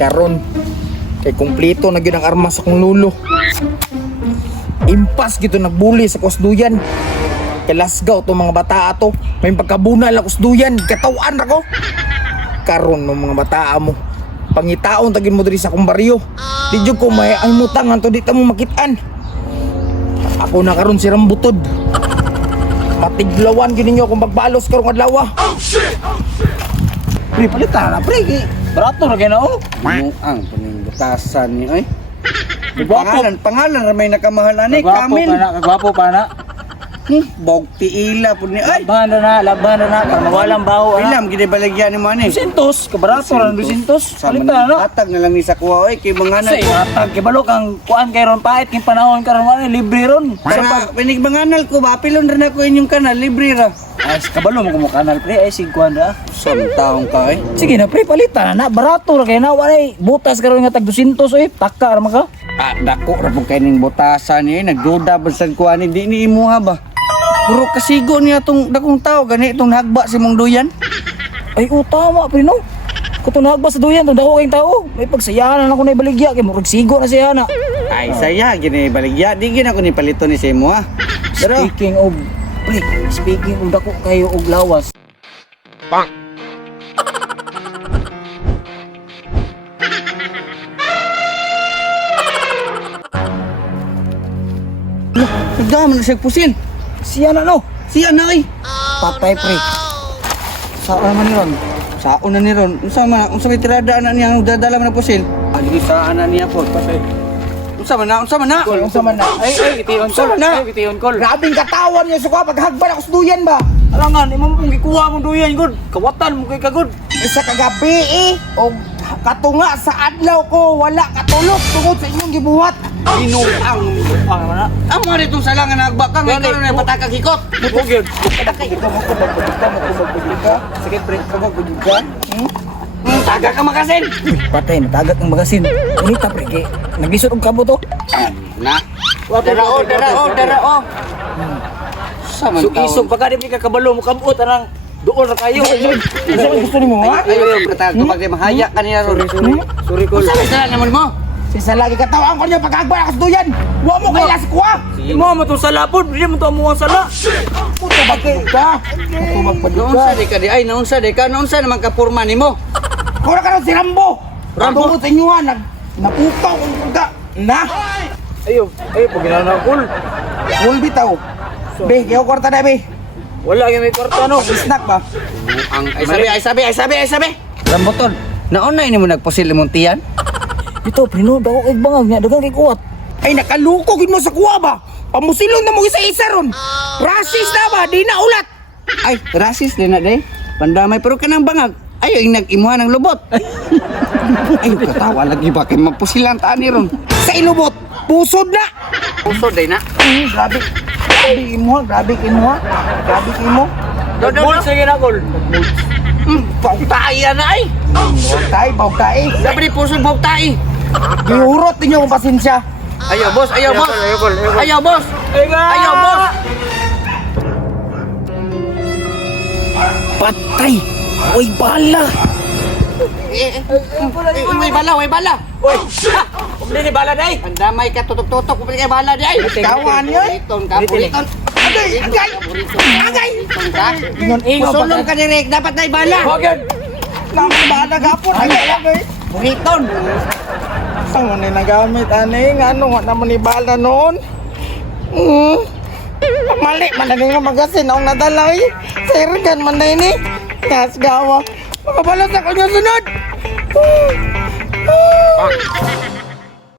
karon kay kumpleto na gyud ang armas sa kong lulo. Impas gito nagbuli sa kusduyan. Kay lasgaw to mga bata ato. May pagkabunal ang kusduyan, katawan ra ko. Karon no mga bata mo. Pangitaon tagin mo diri sa akong baryo. Di jud ko may ay mutangan to di ta mo makitaan. Ako na karon si Rambutod. Matiglawan gid ninyo kung magbalos karong adlaw. Pre, palitan na pre. Barato na kaya na oh. Ang paningutasan niyo ay. Pangalan ra may nakamahalan ni Kamil. Kagwapo pa na. Bog tiila pud ni ay. Laban na para mawalang baho ana. Ilam gid baligyan ni mo ani. 200, kabarato ra 200. Palitan na. Hatag na lang ni sa kuha oy kay manganan Say, ko. hatag kibalo kang kuan kay ron pait king panahon karon man libre ron. Para pinig manganal ko ba pilon rin ako inyong kanal libre ra. Ay, kabalo mo kumo kanal pre ay sigkuan ra. Son taong ka ay. Sige na pre palitan na barato ra kay na walay butas karon nga tag 200 oy. Taka ra man ka. Dako ra pud kay ning botasan ni nagduda ba sa kuha ni di ni imuha ba. Puro kasigo niya tong dakong tao gani itong nagba si mong duyan. Ay tama pre no. Kuto nagba sa duyan tong dako kayong tao. May pagsayahan na ako na ibaligya kay murag sigo na siya na. Ay saya gini baligya di gina ko ni palito ni sa imo ha. Pero Speaking of dako kayo og lawas. nagdam na siya pusil. Siya na no. Siya na ay. Patay pre. Saan man ni ron? Saon na ni ron? Unsa may tirada na niya ang dadala man ng pusil? Ali saan na niya po patay. Unsa man na? Unsa man na? Ay, gitiyon Saan na? gitiyon kol. Grabing katawan niya suka paghagban ako kusduyan ba? Alangan, imo mong gikuha mo duyan gud. Kawatan mo kay kagud. Isa kagabi o katunga sa adlaw ko wala katulog tungod sa inyong gibuhat. Inuang. Ang mana? Ang mga ditong salangan na agbakang Gani. ikaw na patakag hikot. Bugid. Sige pre, magpudid ka. Taga ka makasin. Patay natagak ang magasin. Unita pre kay naglisod og kabo to. Na. Dara o. Sama So isog pagka di ka kabalo mo kabot anang doon ra kayo. Isa man gusto nimo ha? Ayo patag kapag di mahaya kanina ron. Sorry kol. Sa naman mo. Isa lagi katawan ko niya paghagban ako kusduyan. Wa mo kay las ko. Imo mo tong salapod, di mo to amuang sala. Puto bakit ka? Puto magpudid ka. Naunsa di ka di ay naunsa di ka naunsa naman ka porma nimo. Kura ka ron si Rambo. Rambo? Rambo sa inyo ha. Napukaw kong pagka. Na. Ayo pag ginana kol. Mul bitaw. Be, kaya kwarta na be. Wala gyud may kwarta no. Snack ba? Ang ay sabi. Rambuton. Naunay nimo nagpusil imong tiyan? Ito prino dako kay bangag nya dagang kay kuwat. Ay nakaluko gid mo sa kuwa ba? Pamusilon na mo isa-isa ron. Racist na ba? Di na ulat. Ay, racist din na day. Pandamay pero kanang bangag. Ayo nag-imuha ng lubot. Ay, katawa lagi ba kay mapusilan ta ni ron. Sa ilubot, pusod na. Puso day na. Grabe. Grabe imo, grabe imo ha. Grabe imo. Kol sige na kol. Baugtay na ay. Bawtay. Dapat di puso baugtay. Giurot ninyo ang pasensya. Ayo boss. Ayaw boss. Patay. Uy, bala. Way bala. Hindi ni bala day. Pandamay ka tutok-tutok kung kay bala day. Kawan yun. Puriton. Agay. Ingon ingon Pusulong ka direk dapat na bala. Boged. Nang bala gapon. Agay. Puriton. Saan mo na nagamit, aning? Ano nga naman ni bala noon? Mali, managing nga magasin. Ang nadala eh. Sirgan man na ini. Nas gawa. Makabalot na ko niya sunod.